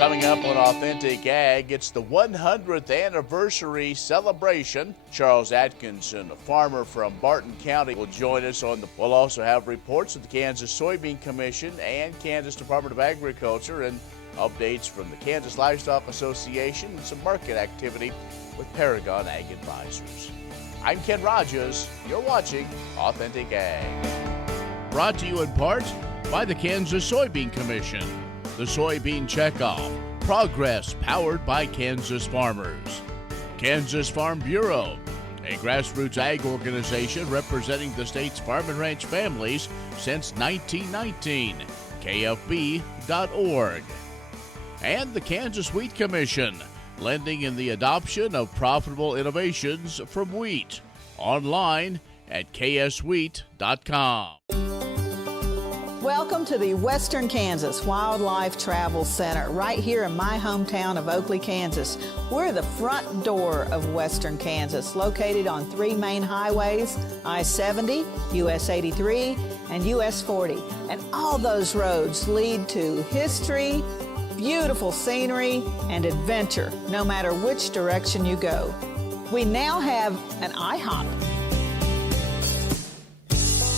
Coming up on Authentic Ag, it's the 100th anniversary celebration. Charles Atkinson, a farmer from Barton County, will join us We'll also have reports of the Kansas Soybean Commission and Kansas Department of Agriculture and updates from the Kansas Livestock Association and some market activity with Paragon Ag Advisors. I'm Ken Rahjes. You're watching Authentic Ag. Brought to you in part by the Kansas Soybean Commission. The Soybean Checkoff, progress powered by Kansas farmers. Kansas Farm Bureau, a grassroots ag organization representing the state's farm and ranch families since 1919, kfb.org. And the Kansas Wheat Commission, lending in the adoption of profitable innovations from wheat. Online at kswheat.com. Welcome to the Western Kansas Wildlife Travel Center, right here in my hometown of Oakley, Kansas. We're the front door of Western Kansas, located on 3 main highways, I-70, US 83, and US 40. And all those roads lead to history, beautiful scenery, and adventure, no matter which direction you go. We now have an IHOP.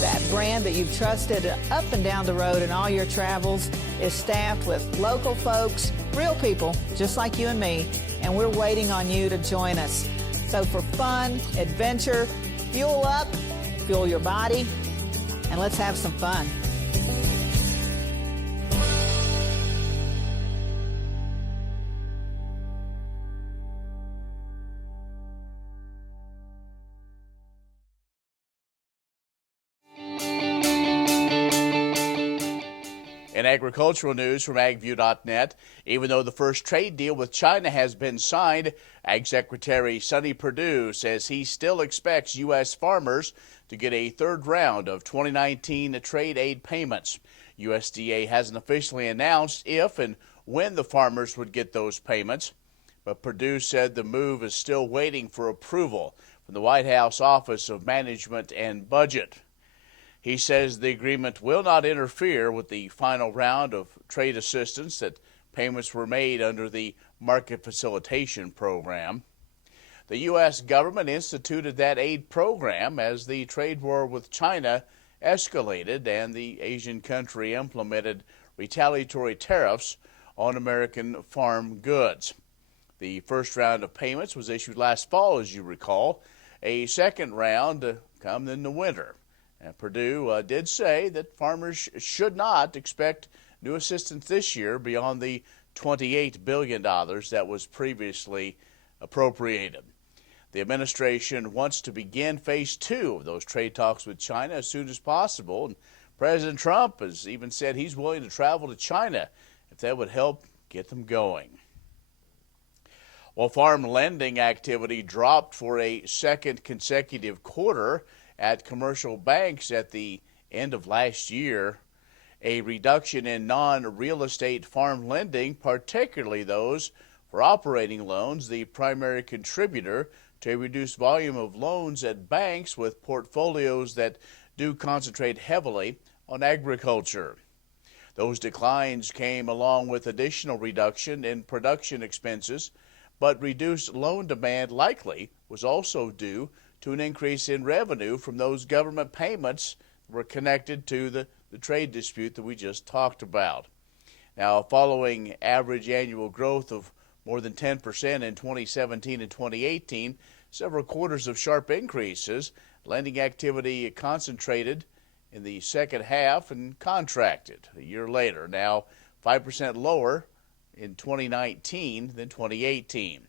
That brand that you've trusted up and down the road in all your travels is staffed with local folks, real people, just like you and me, and we're waiting on you to join us. So for fun, adventure, fuel up, fuel your body, and let's have some fun. In agricultural news from agview.net, even though the first trade deal with China has been signed, Ag Secretary Sonny Perdue says he still expects U.S. farmers to get a third round of 2019 trade aid payments. USDA hasn't officially announced if and when the farmers would get those payments, but Perdue said the move is still waiting for approval from the White House Office of Management and Budget. He says the agreement will not interfere with the final round of trade assistance that payments were made under the Market Facilitation Program. The U.S. government instituted that aid program as the trade war with China escalated and the Asian country implemented retaliatory tariffs on American farm goods. The first round of payments was issued last fall, as you recall. A second round come in the winter. And Perdue did say that farmers should not expect new assistance this year beyond the $28 billion that was previously appropriated. The administration wants to begin phase 2 of those trade talks with China as soon as possible. And President Trump has even said he's willing to travel to China if that would help get them going. Well, farm lending activity dropped for a second consecutive quarter at commercial banks at the end of last year. A reduction in non-real estate farm lending, particularly those for operating loans, the primary contributor to a reduced volume of loans at banks with portfolios that do concentrate heavily on agriculture. Those declines came along with additional reduction in production expenses, but reduced loan demand likely was also due to an increase in revenue from those government payments that were connected to the trade dispute that we just talked about. Now, following average annual growth of more than 10% in 2017 and 2018, several quarters of sharp increases, lending activity concentrated in the second half and contracted a year later, now 5% lower in 2019 than 2018.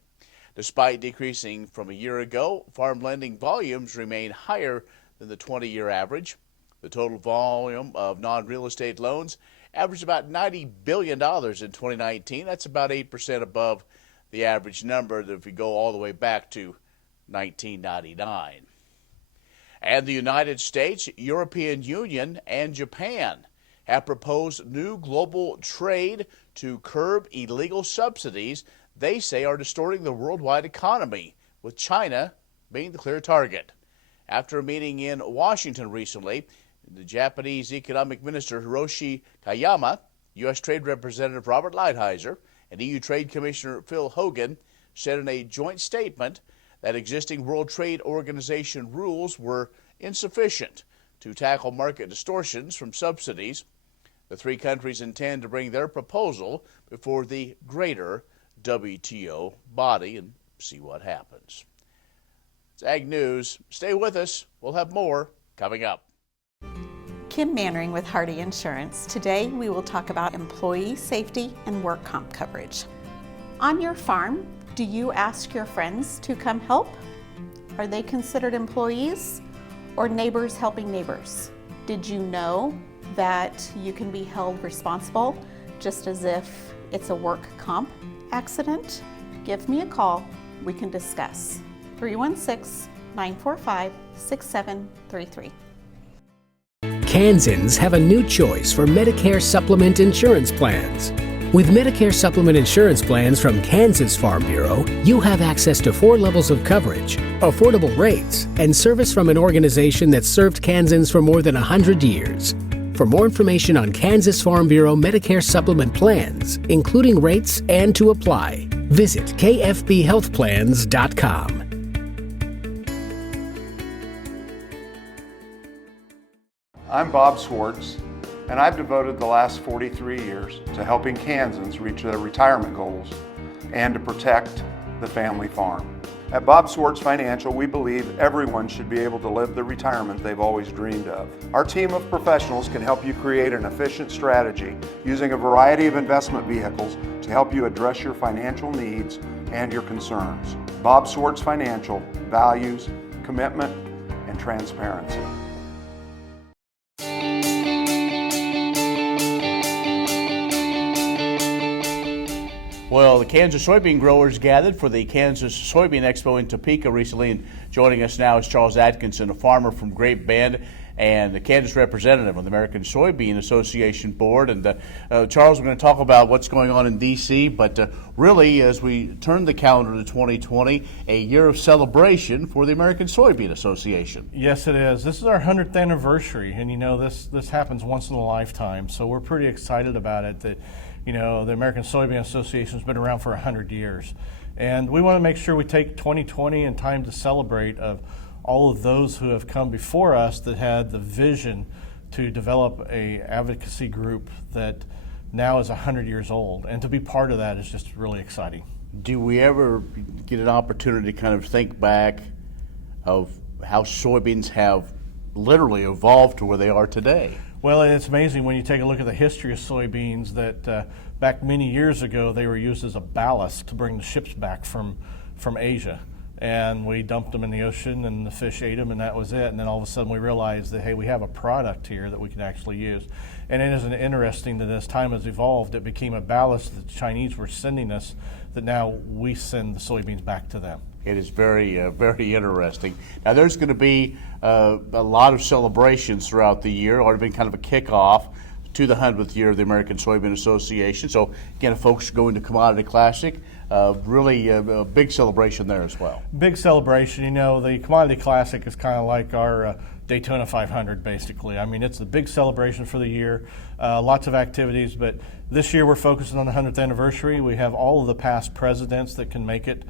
Despite decreasing from a year ago, farm lending volumes remain higher than the 20-year average. The total volume of non-real estate loans averaged about $90 billion in 2019. That's about 8% above the average number if we go all the way back to 1999. And the United States, European Union, and Japan have proposed new global trade to curb illegal subsidies they say are distorting the worldwide economy, with China being the clear target. After a meeting in Washington recently, the Japanese Economic Minister Hiroshi Kayama, U.S. Trade Representative Robert Lighthizer, and EU Trade Commissioner Phil Hogan said in a joint statement that existing World Trade Organization rules were insufficient to tackle market distortions from subsidies. The three countries intend to bring their proposal before the greater WTO body and see what happens. It's Ag News. Stay with us. We'll have more coming up. Kim Mannering with Hardy Insurance. Today we will talk about employee safety and work comp coverage. On your farm, do you ask your friends to come help? Are they considered employees or neighbors helping neighbors? Did you know that you can be held responsible just as if it's a work comp accident? Give me a call. We can discuss. 316-945-6733. Kansans have a new choice for Medicare supplement insurance plans. With Medicare supplement insurance plans from Kansas Farm Bureau, you have access to 4 levels of coverage, affordable rates, and service from an organization that's served Kansans for more than 100 years. For more information on Kansas Farm Bureau Medicare supplement plans, including rates and to apply, visit kfbhealthplans.com. I'm Bob Swartz, and I've devoted the last 43 years to helping Kansans reach their retirement goals and to protect the family farm. At Bob Swartz Financial, we believe everyone should be able to live the retirement they've always dreamed of. Our team of professionals can help you create an efficient strategy using a variety of investment vehicles to help you address your financial needs and your concerns. Bob Swartz Financial values commitment and transparency. Well, the Kansas soybean growers gathered for the Kansas Soybean Expo in Topeka recently, and joining us now is Charles Atkinson, a farmer from Grape Bend and the Kansas representative on the American Soybean Association board. And Charles, we're going to talk about what's going on in D.C., but really, as we turn the calendar to 2020, a year of celebration for the American Soybean Association. Yes, it is. This is our 100th anniversary, and you know, this happens once in a lifetime, so we're pretty excited about it. That, you know, the American Soybean Association has been around for 100 years. And we want to make sure we take 2020 and time to celebrate of all of those who have come before us that had the vision to develop a advocacy group that now is 100 years old. And to be part of that is just really exciting. Do we ever get an opportunity to kind of think back of how soybeans have literally evolved to where they are today? Well, it's amazing when you take a look at the history of soybeans that back many years ago they were used as a ballast to bring the ships back from Asia. And we dumped them in the ocean and the fish ate them and that was it. And then all of a sudden we realized that, hey, we have a product here that we can actually use. And it isn't interesting that as time has evolved, it became a ballast that the Chinese were sending us that now we send the soybeans back to them. It is very, very interesting. Now, there's going to be a lot of celebrations throughout the year. Already been kind of a kickoff to the 100th year of the American Soybean Association. So, again, if folks are going to Commodity Classic, really a big celebration there as well. Big celebration. You know, the Commodity Classic is kind of like our Daytona 500, basically. I mean, it's the big celebration for the year. Lots of activities, but this year we're focusing on the 100th anniversary. We have all of the past presidents that can make it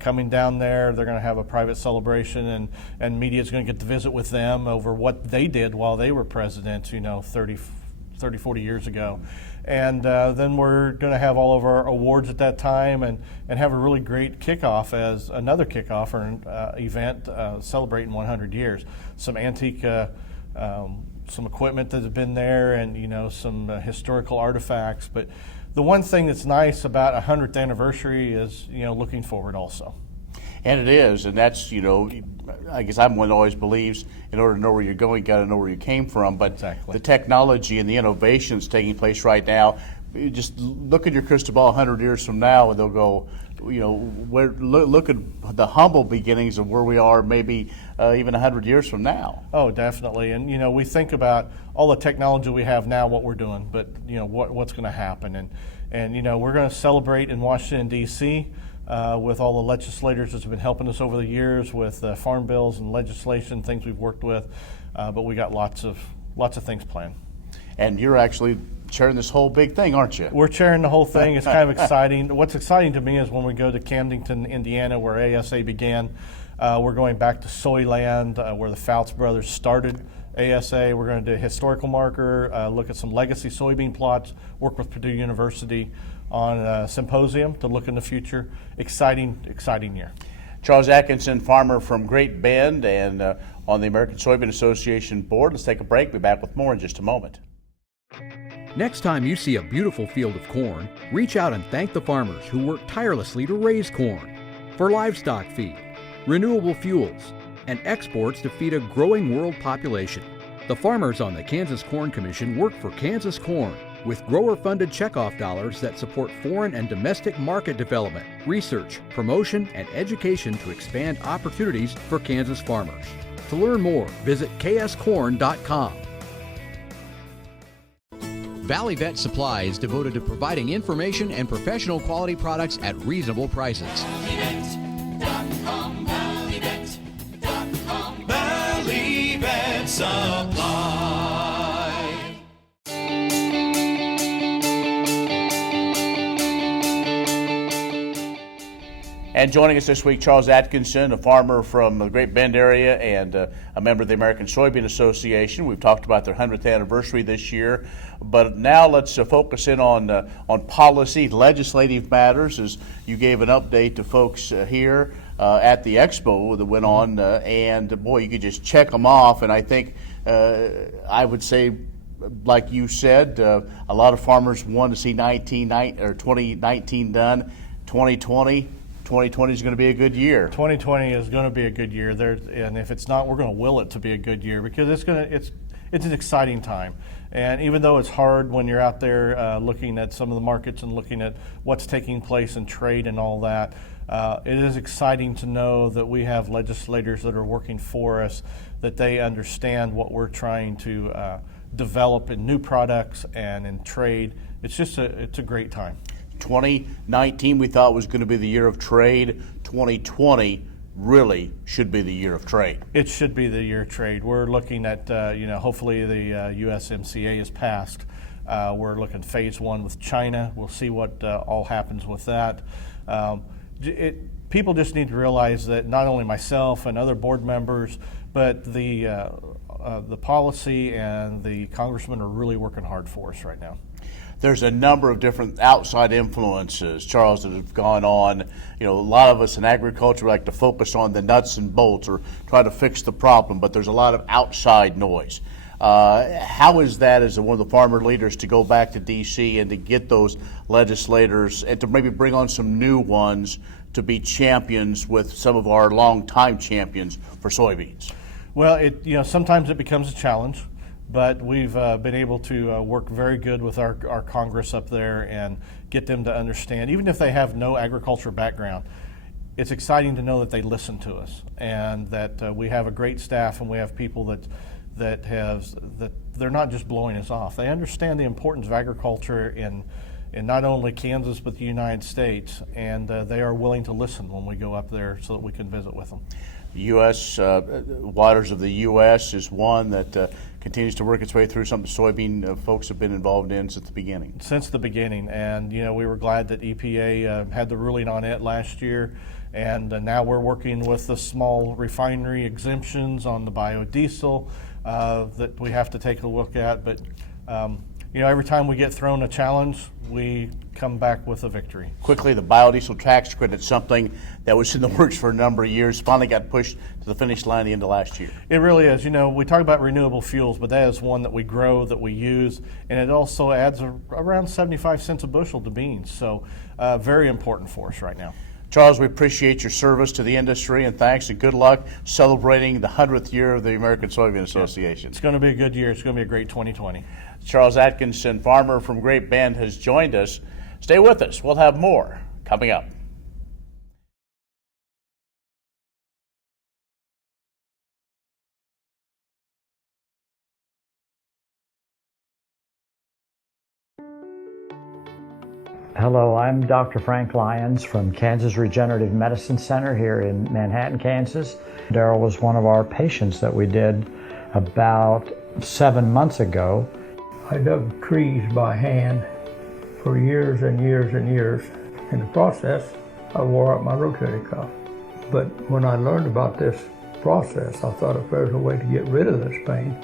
coming down there. They're going to have a private celebration, and media is going to get to visit with them over what they did while they were presidents, you know, 30, 40 years ago. And then we're going to have all of our awards at that time and have a really great kickoff as another kickoff or event celebrating 100 years. Some antique, some equipment that has been there and, you know, some historical artifacts. But the one thing that's nice about a 100th anniversary is, you know, looking forward also. And it is, and that's, you know, I guess I'm one that always believes in order to know where you're going, you got to know where you came from. But exactly. The technology and the innovations taking place right now, you just look at your crystal ball 100 years from now and they'll go, you know, look at the humble beginnings of where we are maybe even 100 years from now. Oh, definitely. And, you know, we think about all the technology we have now, what we're doing, but, you know, what's going to happen. And, you know, we're going to celebrate in Washington, D.C., with all the legislators that's been helping us over the years with farm bills and legislation, things we've worked with, but we got lots of things planned. And you're actually chairing this whole big thing, aren't you? We're chairing the whole thing. It's kind of exciting. What's exciting to me is when we go to Camdenton, Indiana, where ASA began, we're going back to Soyland, where the Fouts brothers started ASA. We're going to do a historical marker, look at some legacy soybean plots, work with Purdue University on a symposium to look in the future. Exciting year. Charles Atkinson, farmer from Great Bend and on the American Soybean Association board. Let's take a break. Be back with more in just a moment. Next time you see a beautiful field of corn, reach out and thank the farmers who work tirelessly to raise corn for livestock feed, renewable fuels, and exports to feed a growing world population. The farmers on the Kansas Corn Commission work for Kansas corn with grower-funded checkoff dollars that support foreign and domestic market development, research, promotion, and education to expand opportunities for Kansas farmers. To learn more, visit kscorn.com. Valley Vet Supply is devoted to providing information and professional quality products at reasonable prices. ValleyVet.com, ValleyVet.com, Valley Vet Supply. And joining us this week, Charles Atkinson, a farmer from the Great Bend area and a member of the American Soybean Association. We've talked about their 100th anniversary this year, but now let's focus in on policy, legislative matters, as you gave an update to folks here at the expo that went on, and boy, you could just check them off. And I think I would say, like you said, a lot of farmers want to see 2019 done. 2020 is going to be a good year. 2020 is going to be a good year. And if it's not, we're going to will it to be a good year, because it's an exciting time. And even though it's hard when you're out there looking at some of the markets and looking at what's taking place in trade and all that, it is exciting to know that we have legislators that are working for us, that they understand what we're trying to develop in new products and in trade. It's a great time. 2019 we thought was going to be the year of trade. 2020 really should be the year of trade. It should be the year of trade. We're looking at, hopefully the USMCA is passed. We're looking phase one with China. We'll see what all happens with that. People just need to realize that not only myself and other board members, but the policy and the congressmen are really working hard for us right now. There's a number of different outside influences, Charles, that have gone on. A lot of us in agriculture like to focus on the nuts and bolts or try to fix the problem, but there's a lot of outside noise. How is that, as one of the farmer leaders, to go back to D.C. and to get those legislators and to maybe bring on some new ones to be champions with some of our longtime champions for soybeans? Well, sometimes it becomes a challenge. But we've been able to work very good with our Congress up there and get them to understand, even if they have no agriculture background, it's exciting to know that they listen to us and that we have a great staff and we have people that they're not just blowing us off. They understand the importance of agriculture in not only Kansas but the United States, and they are willing to listen when we go up there so that we can visit with them. U.S. Waters of the U.S. is one that continues to work its way through something soybean folks have been involved in since the beginning. Since the beginning, and we were glad that EPA had the ruling on it last year, and now we're working with the small refinery exemptions on the biodiesel that we have to take a look at. But every time we get thrown a challenge, we come back with a victory. Quickly, the biodiesel tax credit, something that was in the works for a number of years, finally got pushed to the finish line at the end of last year. It really is. We talk about renewable fuels, but that is one that we grow, that we use, and it also adds around 75 cents a bushel to beans. So very important for us right now. Charles, we appreciate your service to the industry, and thanks, and good luck celebrating the 100th year of the American Soybean Association. It's going to be a good year. It's going to be a great 2020. Charles Atkinson, farmer from Great Bend, has joined us. Stay with us. We'll have more coming up. Hello, I'm Dr. Frank Lyons from Kansas Regenerative Medicine Center here in Manhattan, Kansas. Darrell was one of our patients that we did about 7 months ago. I dug trees by hand for years and years and years. In the process, I wore out my rotator cuff. But when I learned about this process, I thought if there was a way to get rid of this pain,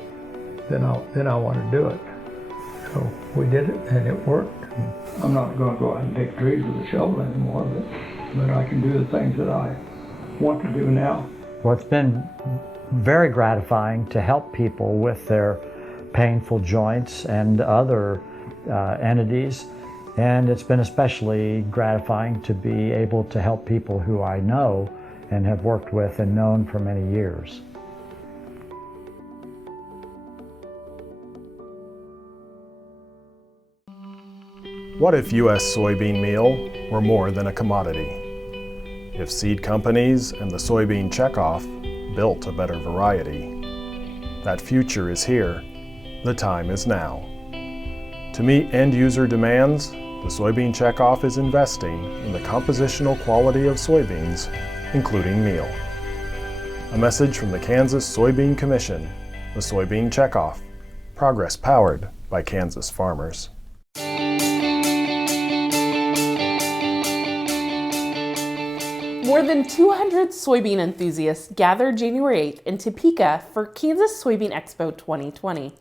then I want to do it. So we did it, and it worked. I'm not going to go out and dig trees with a shovel anymore, but I can do the things that I want to do now. Well, it's been very gratifying to help people with their painful joints and other entities, and it's been especially gratifying to be able to help people who I know and have worked with and known for many years. What if U.S. soybean meal were more than a commodity? If seed companies and the soybean checkoff built a better variety? That future is here. The time is now. To meet end-user demands, the soybean checkoff is investing in the compositional quality of soybeans, including meal. A message from the Kansas Soybean Commission, the Soybean Checkoff, progress powered by Kansas farmers. More than 200 soybean enthusiasts gathered January 8th in Topeka for Kansas Soybean Expo 2020.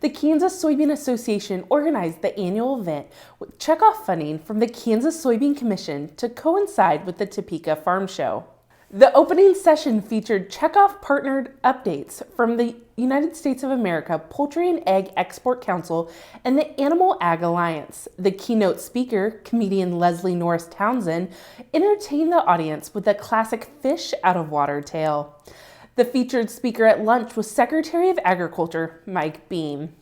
The Kansas Soybean Association organized the annual event with checkoff funding from the Kansas Soybean Commission to coincide with the Topeka Farm Show. The opening session featured checkoff partnered updates from the United States of America Poultry and Egg Export Council and the Animal Ag Alliance. The keynote speaker, comedian Leslie Norris Townsend, entertained the audience with a classic fish out of water tale. The featured speaker at lunch was Secretary of Agriculture Mike Beam.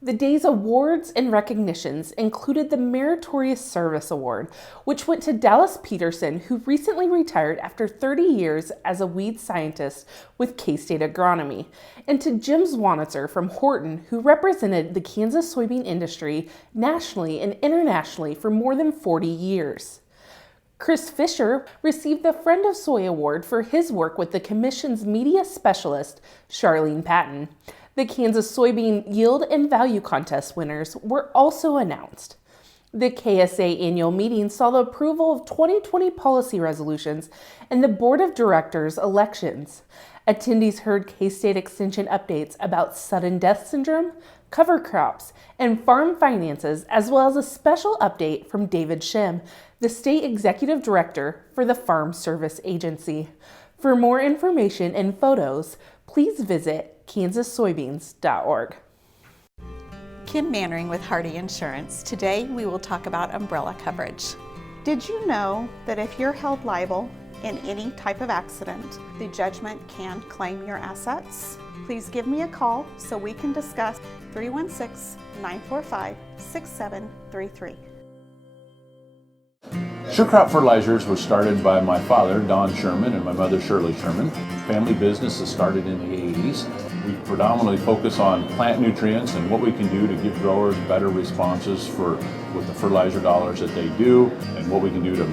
The day's awards and recognitions included the Meritorious Service Award, which went to Dallas Peterson, who recently retired after 30 years as a weed scientist with K-State Agronomy, and to Jim Zwanitzer from Horton, who represented the Kansas soybean industry nationally and internationally for more than 40 years. Chris Fisher received the Friend of Soy Award for his work with the Commission's media specialist, Charlene Patton. The Kansas Soybean Yield and Value Contest winners were also announced. The KSA annual meeting saw the approval of 2020 policy resolutions and the Board of Directors elections. Attendees heard K-State Extension updates about sudden death syndrome, cover crops, and farm finances, as well as a special update from David Shim, the State Executive Director for the Farm Service Agency. For more information and photos, please visit kansassoybeans.org. Kim Mannering with Hardy Insurance. Today we will talk about umbrella coverage. Did you know that if you're held liable in any type of accident, the judgment can claim your assets? Please give me a call so we can discuss. 316-945-6733. Sure Crop Fertilizers was started by my father, Don Sherman, and my mother, Shirley Sherman. Family business that started in the 80s. We predominantly focus on plant nutrients and what we can do to give growers better responses with the fertilizer dollars that they do, and what we can do to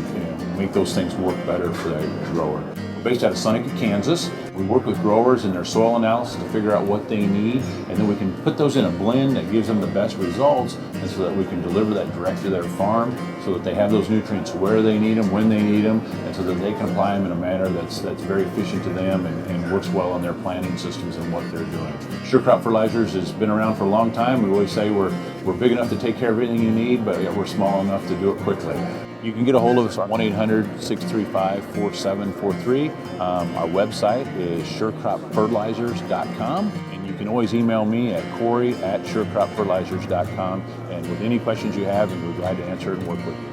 make those things work better for the grower. We're based out of Seneca, Kansas. We work with growers in their soil analysis to figure out what they need, and then we can put those in a blend that gives them the best results, and so that we can deliver that direct to their farm so that they have those nutrients where they need them, when they need them, and so that they can apply them in a manner that's very efficient to them and works well in their planting systems and what they're doing. Sure Crop Fertilizers has been around for a long time. We always say we're big enough to take care of everything you need, but yet we're small enough to do it quickly. You can get a hold of us at 1-800-635-4743. Our website is surecropfertilizers.com, and you can always email me at Corey@surecropfertilizers.com, and with any questions you have, we're glad to answer it and work with you.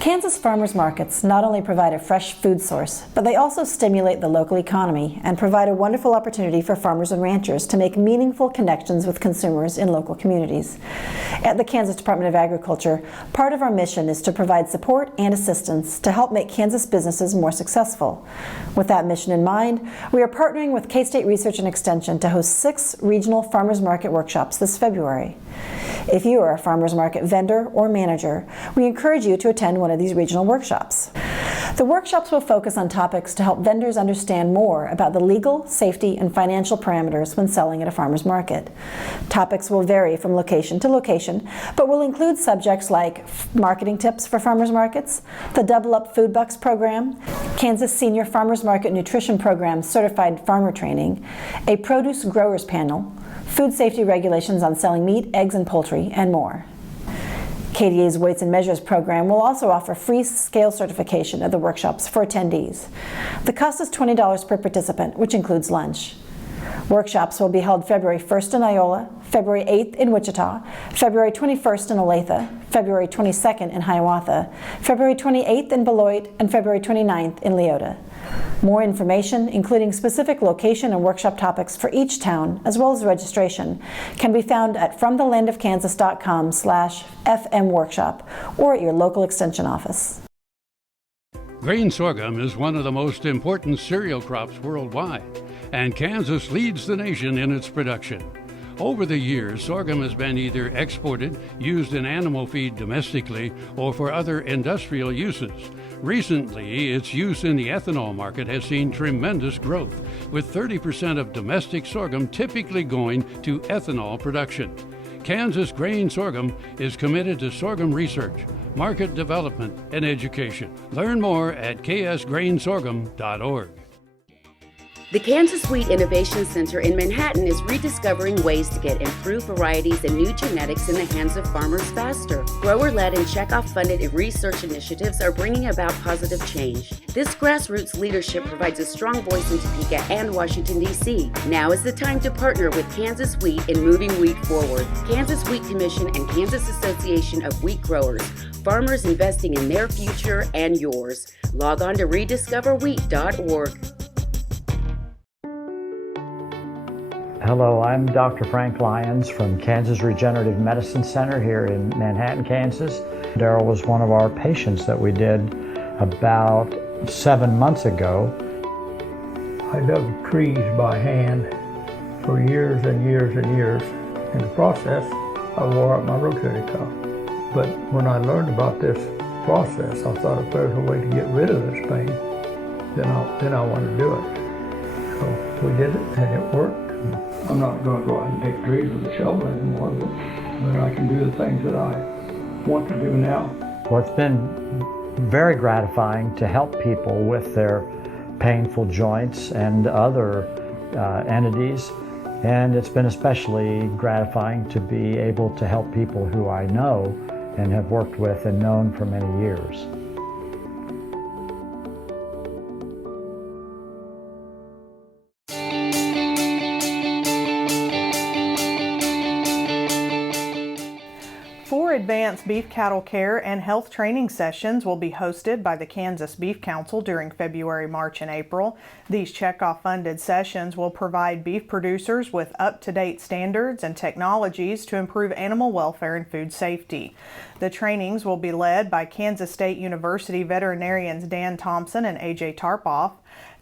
Kansas farmers markets not only provide a fresh food source, but they also stimulate the local economy and provide a wonderful opportunity for farmers and ranchers to make meaningful connections with consumers in local communities. At the Kansas Department of Agriculture, part of our mission is to provide support and assistance to help make Kansas businesses more successful. With that mission in mind, we are partnering with K-State Research and Extension to host 6 regional farmers market workshops this February. If you are a farmers market vendor or manager, we encourage you to attend one of these regional workshops. The workshops will focus on topics to help vendors understand more about the legal, safety, and financial parameters when selling at a farmer's market. Topics will vary from location to location, but will include subjects like marketing tips for farmers markets, the Double Up Food Bucks program, Kansas Senior Farmers Market Nutrition Program certified farmer training, a produce growers panel, food safety regulations on selling meat, eggs, and poultry, and more. KDA's Weights and Measures program will also offer free scale certification at the workshops for attendees. The cost is $20 per participant, which includes lunch. Workshops will be held February 1st in Iola, February 8th in Wichita, February 21st in Olathe, February 22nd in Hiawatha, February 28th in Beloit, and February 29th in Leota. More information, including specific location and workshop topics for each town, as well as registration, can be found at fromthelandofkansas.com/FMworkshop or at your local extension office. Grain sorghum is one of the most important cereal crops worldwide, and Kansas leads the nation in its production. Over the years, sorghum has been either exported, used in animal feed domestically, or for other industrial uses. Recently, its use in the ethanol market has seen tremendous growth, with 30% of domestic sorghum typically going to ethanol production. Kansas Grain Sorghum is committed to sorghum research, market development, and education. Learn more at ksgrainsorghum.org. The Kansas Wheat Innovation Center in Manhattan is rediscovering ways to get improved varieties and new genetics in the hands of farmers faster. Grower-led and checkoff-funded research initiatives are bringing about positive change. This grassroots leadership provides a strong voice in Topeka and Washington, D.C. Now is the time to partner with Kansas Wheat in moving wheat forward. Kansas Wheat Commission and Kansas Association of Wheat Growers. Farmers investing in their future and yours. Log on to rediscoverwheat.org. Hello, I'm Dr. Frank Lyons from Kansas Regenerative Medicine Center here in Manhattan, Kansas. Daryl was one of our patients that we did about 7 months ago. I dug trees by hand for years and years and years. In the process, I wore out my rotator cuff. But when I learned about this process, I thought if there's a way to get rid of this pain, then I want to do it. So we did it and it worked. I'm not going to go out and take trees with a shovel anymore, but I can do the things that I want to do now. Well, it's been very gratifying to help people with their painful joints and other entities, and it's been especially gratifying to be able to help people who I know and have worked with and known for many years. Advanced beef cattle care and health training sessions will be hosted by the Kansas Beef Council during February, March, and April. These checkoff funded sessions will provide beef producers with up-to-date standards and technologies to improve animal welfare and food safety. The trainings will be led by Kansas State University veterinarians Dan Thompson and AJ Tarpoff.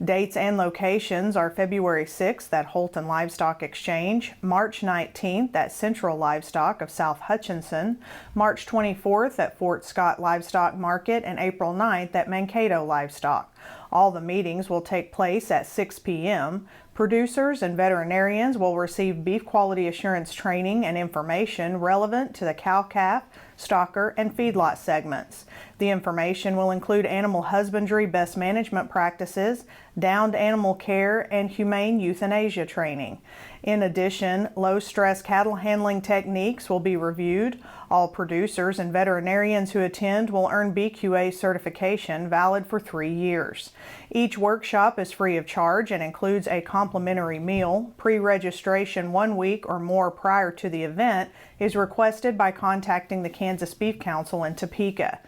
Dates and locations are February 6th at Holton Livestock Exchange, March 19th at Central Livestock of South Hutchinson, March 24th at Fort Scott Livestock Market, and April 9th at Mankato Livestock. All the meetings will take place at 6 p.m. Producers and veterinarians will receive beef quality assurance training and information relevant to the cow-calf, stocker, and feedlot segments. The information will include animal husbandry best management practices, downed animal care, and humane euthanasia training. In addition, low-stress cattle handling techniques will be reviewed. All producers and veterinarians who attend will earn BQA certification valid for 3 years. Each workshop is free of charge and includes a complimentary meal. Pre-registration 1 week or more prior to the event is requested by contacting the Kansas Beef Council in Topeka.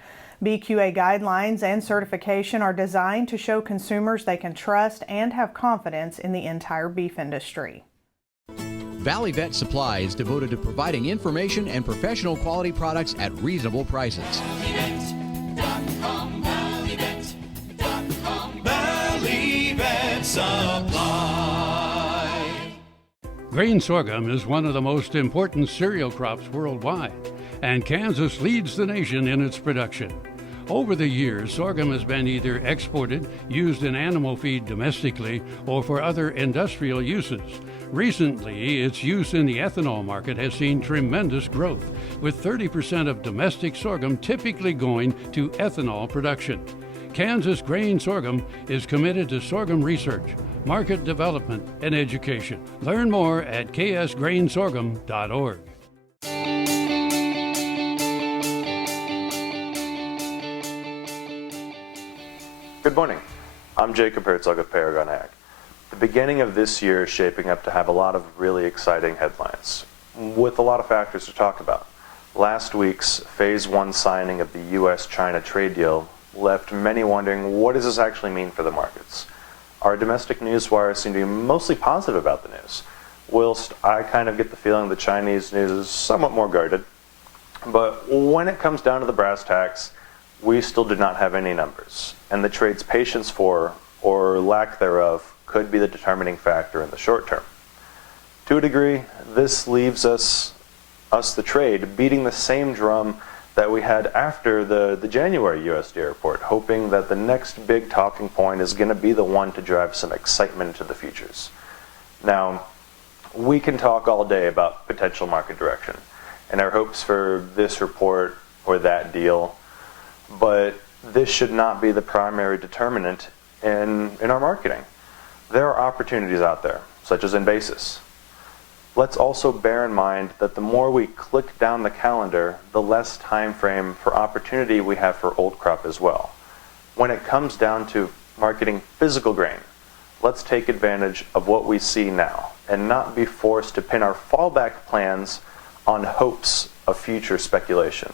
BQA guidelines and certification are designed to show consumers they can trust and have confidence in the entire beef industry. Valley Vet Supply is devoted to providing information and professional quality products at reasonable prices. Valley Vet Supply. Grain sorghum is one of the most important cereal crops worldwide, and Kansas leads the nation in its production. Over the years, sorghum has been either exported, used in animal feed domestically, or for other industrial uses. Recently, its use in the ethanol market has seen tremendous growth, with 30% of domestic sorghum typically going to ethanol production. Kansas Grain Sorghum is committed to sorghum research, market development, and education. Learn more at ksgrainsorghum.org. Good morning. I'm Jacob Herzog of Paragon Ag. The beginning of this year is shaping up to have a lot of really exciting headlines, with a lot of factors to talk about. Last week's Phase 1 signing of the U.S.-China trade deal left many wondering, what does this actually mean for the markets? Our domestic news wires seem to be mostly positive about the news, whilst I kind of get the feeling the Chinese news is somewhat more guarded. But when it comes down to the brass tacks, we still do not have any numbers, and the trade's patience for, or lack thereof, could be the determining factor in the short term. To a degree, this leaves us the trade, beating the same drum that we had after the January USDA report, hoping that the next big talking point is going to be the one to drive some excitement into the futures. Now, we can talk all day about potential market direction and our hopes for this report or that deal, but this should not be the primary determinant in our marketing. There are opportunities out there, such as in basis. Let's also bear in mind that the more we click down the calendar, the less time frame for opportunity we have for old crop as well. When it comes down to marketing physical grain, let's take advantage of what we see now and not be forced to pin our fallback plans on hopes of future speculation.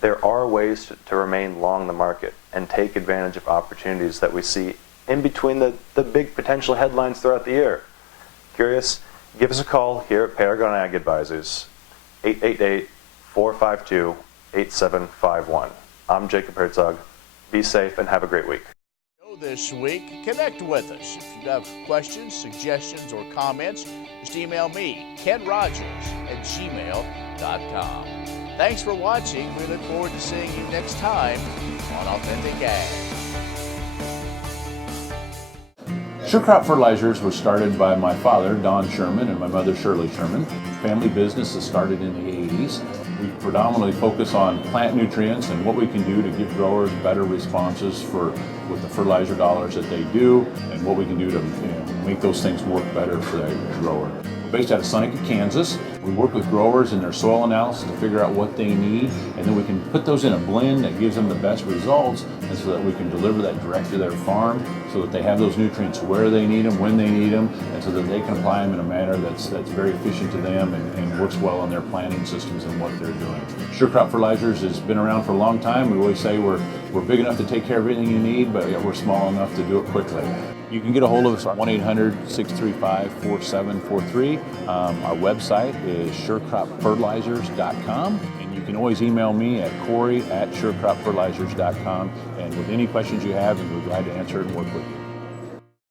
There are ways to remain long the market and take advantage of opportunities that we see in between the big potential headlines throughout the year. Curious? Give us a call here at Paragon Ag Advisors, 888-452-8751. I'm Jacob Herzog. Be safe and have a great week. This week, connect with us. If you have questions, suggestions, or comments, just email me, Ken Rahjes @gmail.com. Thanks for watching. We look forward to seeing you next time on Authentic Ag. Sure Crop Fertilizers was started by my father, Don Sherman, and my mother, Shirley Sherman. Family business that started in the 80s. We predominantly focus on plant nutrients and what we can do to give growers better responses with the fertilizer dollars that they do, and what we can do to make those things work better for that grower. We're based out of Seneca, Kansas. We work with growers in their soil analysis to figure out what they need, and then we can put those in a blend that gives them the best results, and so that we can deliver that direct to their farm so that they have those nutrients where they need them, when they need them, and so that they can apply them in a manner that's very efficient to them and works well on their planting systems and what they're doing. Sure Crop Fertilizers has been around for a long time. We always say we're big enough to take care of everything you need, but yet we're small enough to do it quickly. You can get a hold of us at 1-800-635-4743. Our website is surecropfertilizers.com, and you can always email me at Corey@surecropfertilizers.com, and with any questions you have, we're glad to answer and work with you.